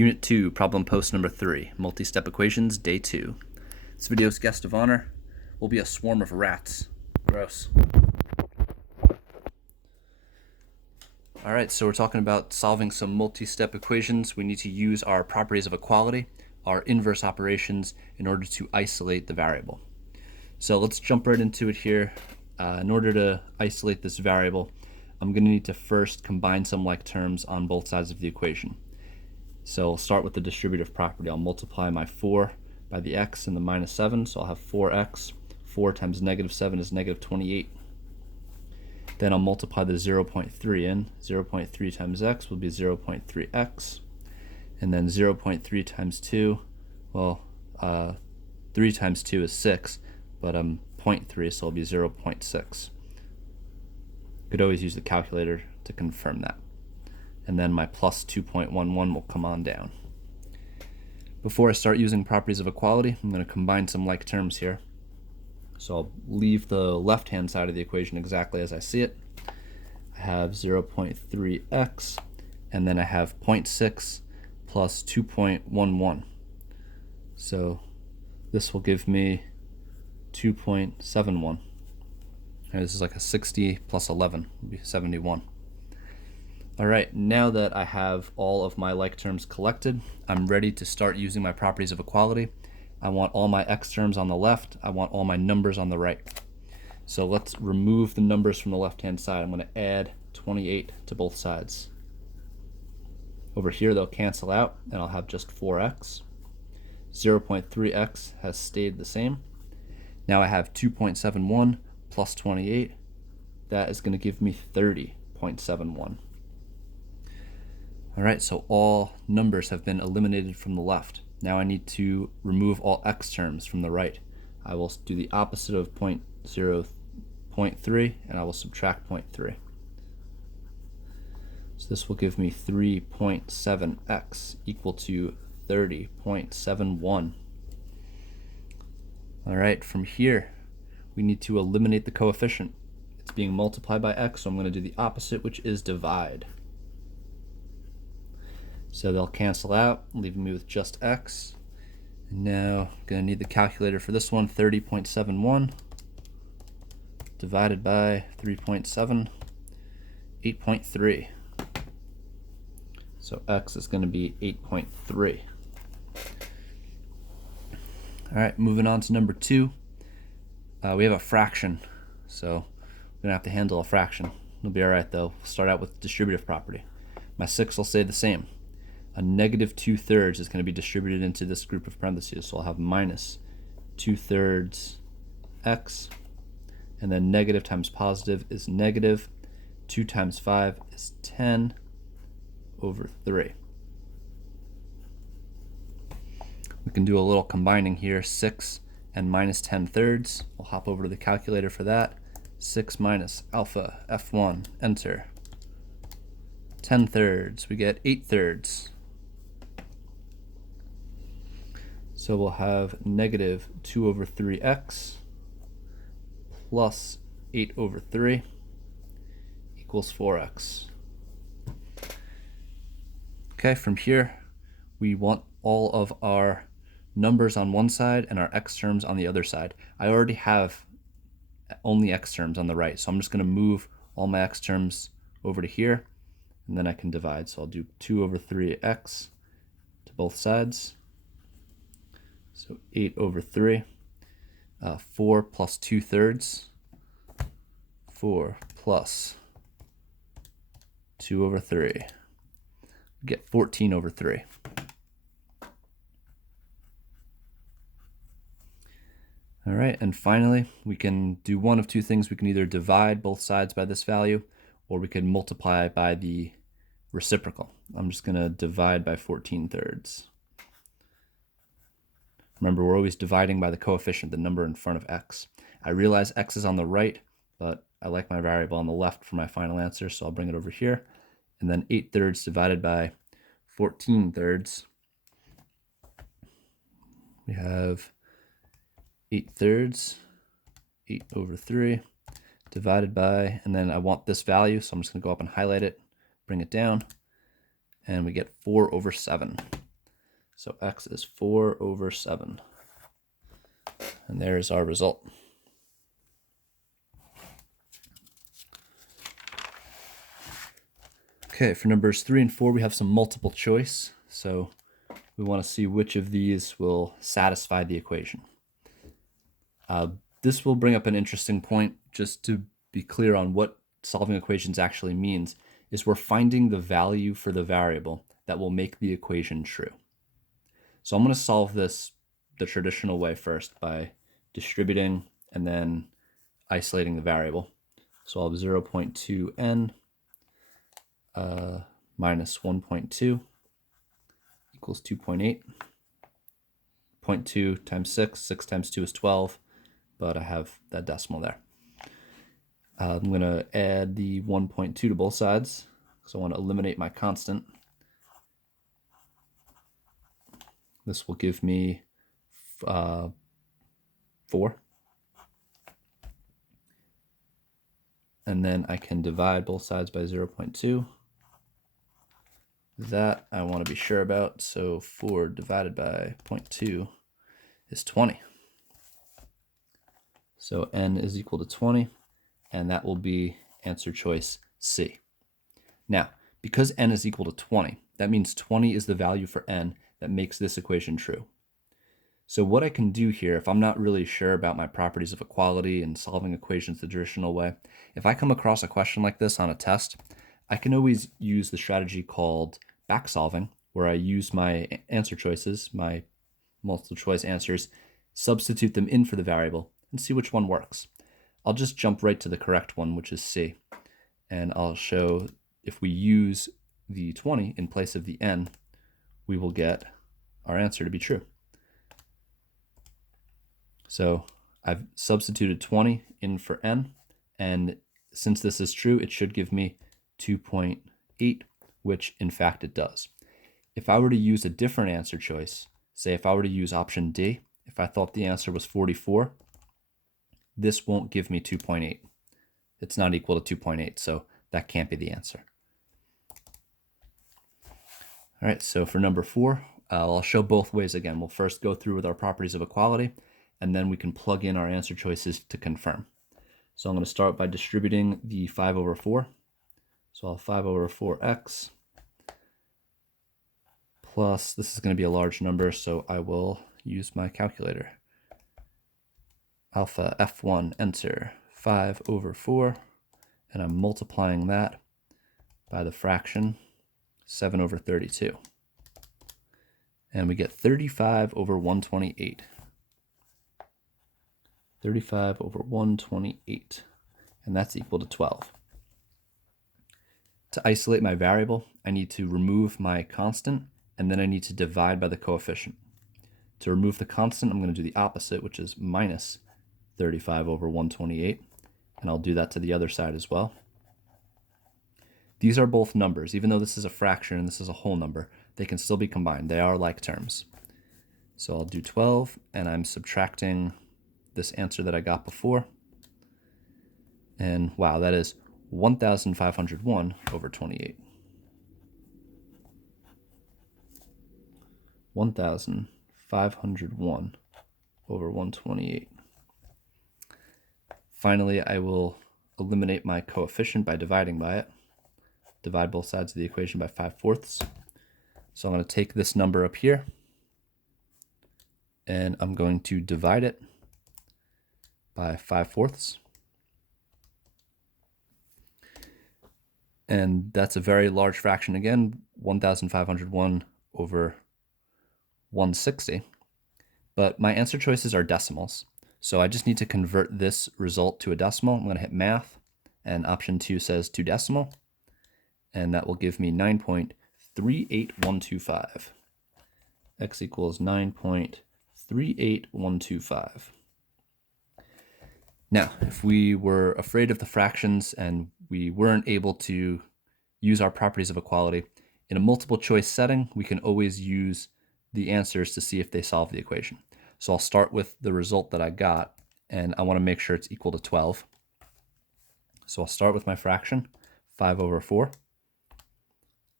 Unit 2, problem post number 3, multi-step equations, day 2. This video's guest of honor will be a swarm of rats. Gross. Alright, so we're talking about solving some multi-step equations. We need to use our properties of equality, our inverse operations, in order to isolate the variable. So let's jump right into it here. In order to isolate this variable, I'm going to need to first combine some like terms on both sides of the equation. So I'll start with the distributive property. I'll multiply my 4 by the x and the minus 7, so I'll have 4x. 4 times negative 7 is negative 28. Then I'll multiply the 0.3 in. 0.3 times x will be 0.3x. And then 0.3 times 2, well, 3 times 2 is 6, but 0.3, so it'll be 0.6. Could always use the calculator to confirm that. And then my plus 2.11 will come on down. Before I start using properties of equality, I'm going to combine some like terms here. So I'll leave the left-hand side of the equation exactly as I see it. I have 0.3x, and then I have 0.6 plus 2.11. So this will give me 2.71. This is like a 60 plus 11, would be 71. Alright, now that I have all of my like terms collected, I'm ready to start using my properties of equality. I want all my x terms on the left, I want all my numbers on the right. So let's remove the numbers from the left-hand side. I'm going to add 28 to both sides. Over here they'll cancel out, and I'll have just 4x. 0.3x has stayed the same. Now I have 2.71 plus 28. That is going to give me 30.71. Alright, so all numbers have been eliminated from the left. Now I need to remove all x terms from the right. I will do the opposite of 0.3, and I will subtract 0.3. So this will give me 3.7x equal to 30.71. Alright, from here we need to eliminate the coefficient. It's being multiplied by x, so I'm going to do the opposite, which is divide. So they'll cancel out, leaving me with just x. And now I'm going to need the calculator for this one. 30.71 divided by 3.7, 8.3. So x is going to be 8.3. Alright, moving on to number 2. We have a fraction, so we're going to have to handle a fraction. It'll be alright though. We'll start out with distributive property. My 6 will stay the same. A negative 2/3 is going to be distributed into this group of parentheses, so I'll have minus 2/3 x, and then negative times positive is negative. 2 times 5 is 10 over 3. We can do a little combining here. 6 and minus 10/3. We'll hop over to the calculator for that. 6 minus alpha f1, enter. 10/3, we get 8/3. So we'll have negative 2 over 3x plus 8 over 3 equals 4x. Okay, from here we want all of our numbers on one side and our x terms on the other side. I already have only x terms on the right, so I'm just going to move all my x terms over to here, and then I can divide. So I'll do 2 over 3x to both sides. So 8 over 3. 4 plus 2/3. 4 plus 2 over 3. We get 14 over 3. Alright, and finally, we can do one of two things. We can either divide both sides by this value, or we can multiply by the reciprocal. I'm just going to divide by 14/3. Remember, we're always dividing by the coefficient, the number in front of x. I realize x is on the right, but I like my variable on the left for my final answer, so I'll bring it over here. And then 8/3 divided by 14/3. We have 8/3, 8 over 3, divided by, and then I want this value, so I'm just going to go up and highlight it, bring it down, and we get 4 over 7. So x is 4/7. And there's our result. Okay, for numbers 3 and 4, we have some multiple choice. So we want to see which of these will satisfy the equation. This will bring up an interesting point. Just to be clear on what solving equations actually means, is we're finding the value for the variable that will make the equation true. So I'm going to solve this the traditional way first by distributing and then isolating the variable. So I'll have 0.2n minus 1.2 equals 2.8. 0.2 times 6, 6 times 2 is 12, but I have that decimal there. I'm going to add the 1.2 to both sides, so I want to eliminate my constant. This will give me 4. And then I can divide both sides by 0.2. That I want to be sure about, so 4 divided by 0.2 is 20. So n is equal to 20, and that will be answer choice C. Now, because n is equal to 20, that means 20 is the value for n that makes this equation true. So what I can do here, if I'm not really sure about my properties of equality and solving equations the traditional way, if I come across a question like this on a test, I can always use the strategy called back solving, where I use my answer choices, my multiple choice answers, substitute them in for the variable, and see which one works. I'll just jump right to the correct one, which is C, and I'll show if we use the 20 in place of the n, we will get our answer to be true. So I've substituted 20 in for n, and since this is true, it should give me 2.8, which in fact it does. If I were to use a different answer choice, say if I were to use option D, if I thought the answer was 44, this won't give me 2.8. It's not equal to 2.8, so that can't be the answer. All right, so for number 4, I'll show both ways again. We'll first go through with our properties of equality, and then we can plug in our answer choices to confirm. So I'm going to start by distributing the 5/4. So I'll have 5/4x plus, this is going to be a large number, so I will use my calculator. Alpha F1, enter 5/4, and I'm multiplying that by the fraction 7/32. And we get 35/128. 35/128, and that's equal to 12. To isolate my variable, I need to remove my constant, and then I need to divide by the coefficient. To remove the constant, I'm going to do the opposite, which is minus 35/128, and I'll do that to the other side as well. These are both numbers. Even though this is a fraction and this is a whole number, they can still be combined. They are like terms. So I'll do 12, and I'm subtracting this answer that I got before. And wow, that is 1,501/28. 1,501/128. Finally, I will eliminate my coefficient by dividing by it. Divide both sides of the equation by 5/4. So I'm going to take this number up here, and I'm going to divide it by 5/4. And that's a very large fraction again, 1,501/160. But my answer choices are decimals. So I just need to convert this result to a decimal. I'm going to hit math, and option 2 says 2 decimal, and that will give me 9.38125. X equals 9.38125. Now, if we were afraid of the fractions and we weren't able to use our properties of equality, in a multiple choice setting, we can always use the answers to see if they solve the equation. So I'll start with the result that I got, and I want to make sure it's equal to 12. So I'll start with my fraction, 5/4,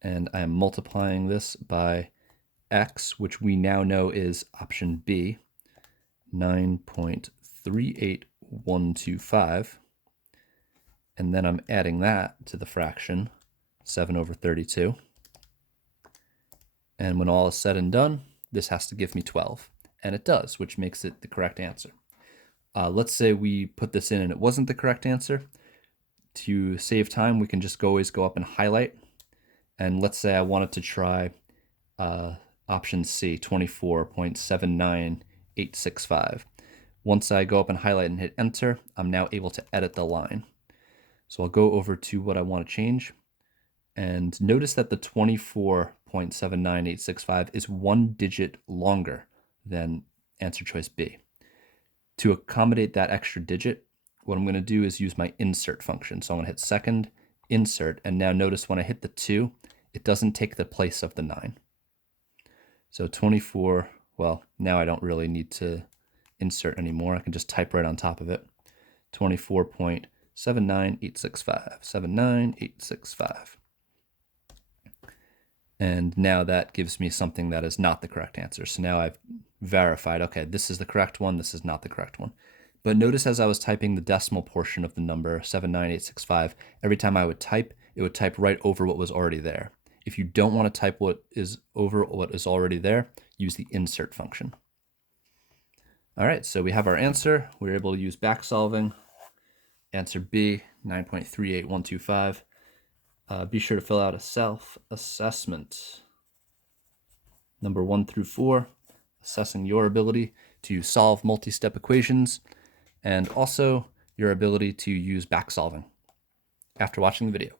and I am multiplying this by x, which we now know is option B, 9.38125, and then I'm adding that to the fraction 7 over 32. And when all is said and done, this has to give me 12. And it does, which makes it the correct answer. Let's say we put this in and it wasn't the correct answer. To save time, we can just always go up and highlight. And let's say I wanted to try option C, 24.79865. Once I go up and highlight and hit enter, I'm now able to edit the line. So I'll go over to what I want to change. And notice that the 24.79865 is 1 digit longer than answer choice B. To accommodate that extra digit, what I'm going to do is use my insert function. So I'm going to hit second, insert, and now notice when I hit the 2, it doesn't take the place of the 9. So 24, well, now I don't really need to insert anymore. I can just type right on top of it. 24.79865, 79865. And now that gives me something that is not the correct answer. So now I've verified, okay, this is the correct one, this is not the correct one. But notice as I was typing the decimal portion of the number 79865, every time I would type, it would type right over what was already there. If you don't want to type what is over what is already there, use the insert function. All right, so we have our answer. We're able to use back solving. Answer B, 9.38125. Be sure to fill out a self-assessment. Number 1 through 4, assessing your ability to solve multi-step equations and also your ability to use back solving after watching the video.